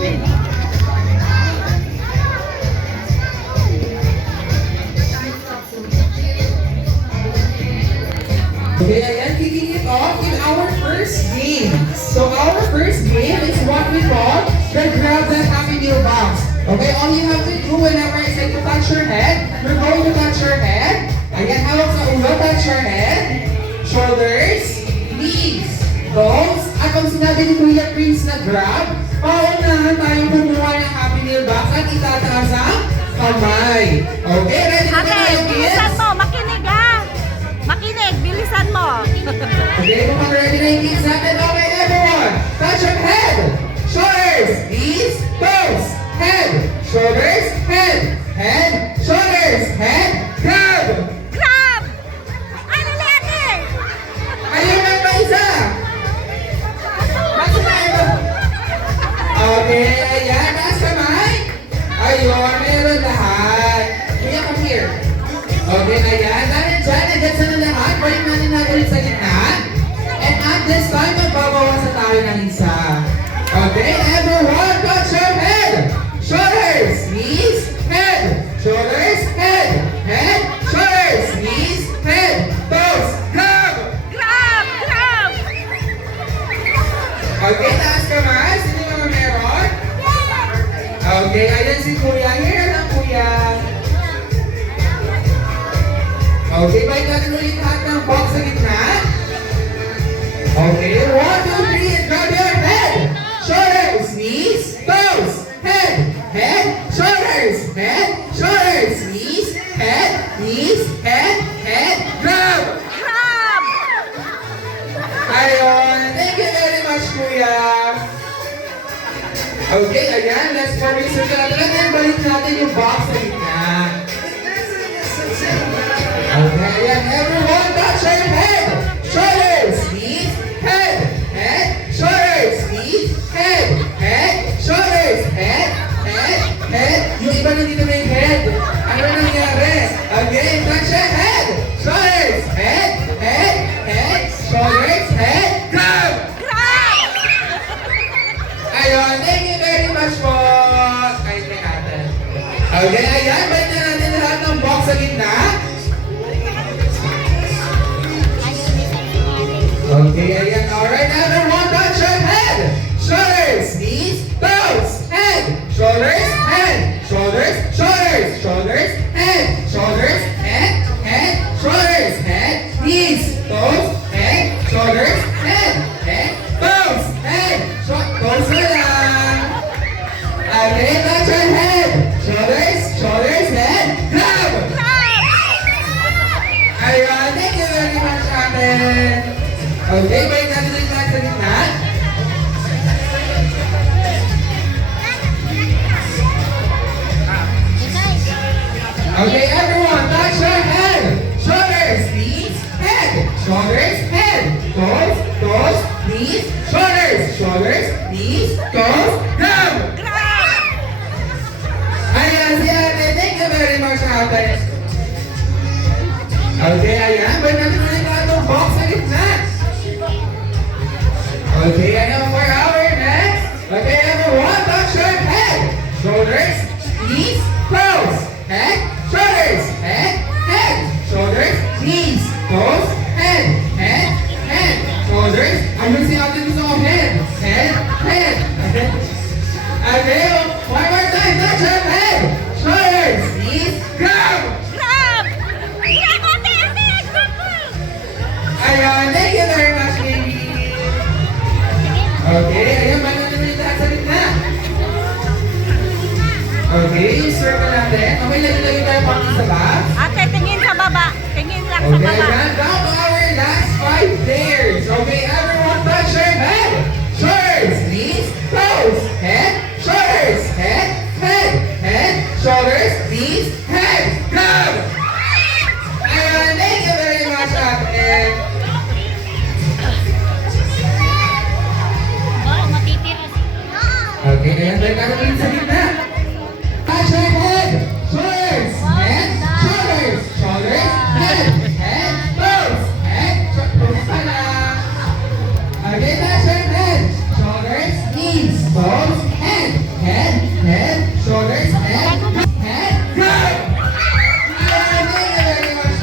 Okay, ayan, kicking it off in our first game. So our first game is what we call the Grab That Happy Meal Box. Okay, all you have to do whenever I say to touch your head, you're going to touch your head. Ayan, hawak sa ulo, touch your head, shoulders, knees, toes. At kung sinabi ni Kuya Prince na grab, paunahan tayo kumuha ng Happy Meal Box at itataas ang kamay. Okay, ready na Okay, tayo, kids? bilisan mo. Makinig ha. Makinig, bilisan mo. Okay, kung ready na yung kids natin, okay everyone, touch your head, shoulders, knees, toes, head, shoulders, head, shoulders, head, grab! Grab! Ano natin? Ayun ang pa isa! Basta na ito. Okay, ayan, taas kamay. Ayun, meron lahat. Kuya, come here. Okay, ayan, dyan, sa lahat, balik natin ulit sa gitna. And at this time, magbabawasan tayo ng isa. Okay, everyone, touch your head, shoulders, knees, head, shoulders, head, shoulders, knees, head, toes, grab! Grab! Grab! Okay, taas kamay. Sino yung mga meron? Okay, ayan si Kuya. Here lang, Kuya. Okay, balik natin ulit lahat ng box sa gitna. Okay, 1, 2, 3, and grab your head, shoulders, knees, toes, head, shoulders, knees, head, grab! Grab! Ayun, thank you very much, Kuya. Okay, ayan, let's focus on natin and balik natin yung box sa gitna. Okay, ayan, everyone, touch your head, shoulders, knees, head, shoulders, knees, head, shoulders, head. Yung iba nandito na yung head. Ano na nangyari? Again, touch your head, shoulders, head, shoulders, head, grab! Grab! Ayun, thank you very much po. Kahit may natin. Okay, ayan, balik na natin lahat ng box sa gitna. Okay, ayan. Alright, everyone, touch your head, shoulders, knees, toes, head, shoulders, shoulders, head, shoulders, shoulders, knees, toes, shoulders, toes, toes na lang. Okay, touch your head, shoulders, head, grab! Ayun, thank you very much, ate. Okay, balik natin ulit lahat sa gitna. Okay, everyone, touch your head, shoulders, knees, head, shoulders, toes, knees, shoulders, knees, toes, grab! Grab! Ayan, si ate, thank you very much, ate. Okay, ayan, balik natin ulit lahat ng box sa gitna. Okay, I know for our next. Okay, everyone, touch your head, shoulders, knees, toes, head, shoulders, shoulders, knees, toes, head, shoulders. Ayun si ate gusto ko, head. Okay, one more time, touch your head, shoulders, knees, grab! Grab! Grab! Ate! Ayun, thank you very much, baby. Okay, ayan, balik natin ulit lahat sa gitna. Okay, circle natin. Okay, lagi-lagi tayo pang isa ba? Ate, tingin sa baba. Tingin lang sa Okay, baba. ayan, down to our last 5 pairs. Okay, everyone touch your head, shoulders, knees, toes, head, shoulders, head, shoulders, knees, head, grab! Ayan, thank you very much, ate. Oh, matitira. Okay, ayan, balik natin ulit sa gitna.